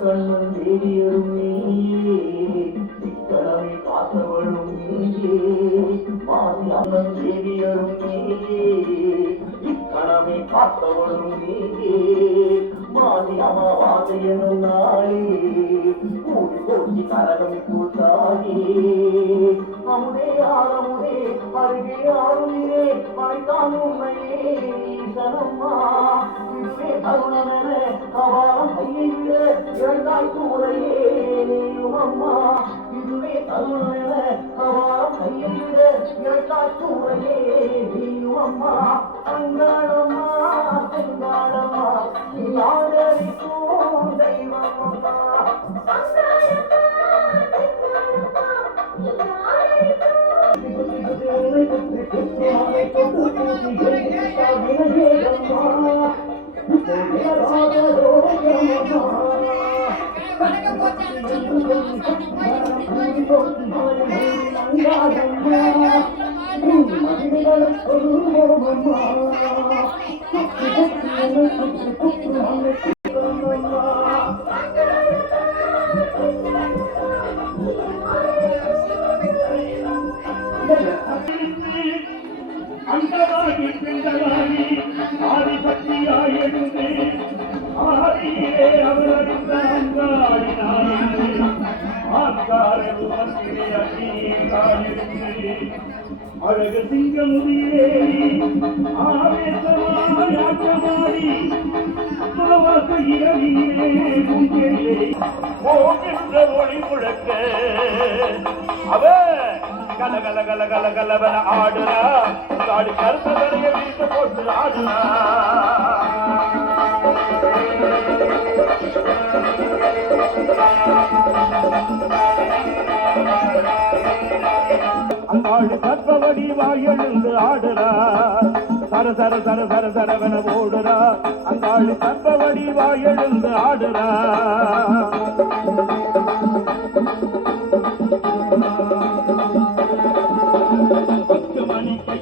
கண்ணன் தேவியரும் நீயே இக்கடவை காத்தவளும் நீயே மாசி அண்ணன் தேவியரும் நீயே இக்கணவை காத்தவளும் நீயே மாசி அமாவாசை எனும் நாளே கூடி போட்டி கரகம் கூட்டாயே அமுதே ஆரமுதே அருகே ஆளுநரே மறைத்தான் உண்மையே ஈசனம்மா. இதுவே தருணமென கவாலம் இரண்டாய் கூறையே அம்மா இதுவே தருணமென கவாலம் கையை இரண்டாய் கூறையே அம்மா அங்காளம்மா செங்காளம்மா நீ ஆதரிக்கும் Oh, my God. அழகு சிங்க முடியே ஆட்டமாடி புலவாச இரவிலே போகின்ற ஒளி முழக்க அவ கல கல கல கல கலவன ஆடுறா காடி கருத்த தலைய வீட்டு போட்டு ஆடுறா அங்காளி கற்பவடி வாயெழுந்து ஆடுறா. சர சர சர சர சரவென ஓடுறா. அங்காளி கற்பவடி வாயெழுந்து ஆடுறா. பத்து மணிக்கு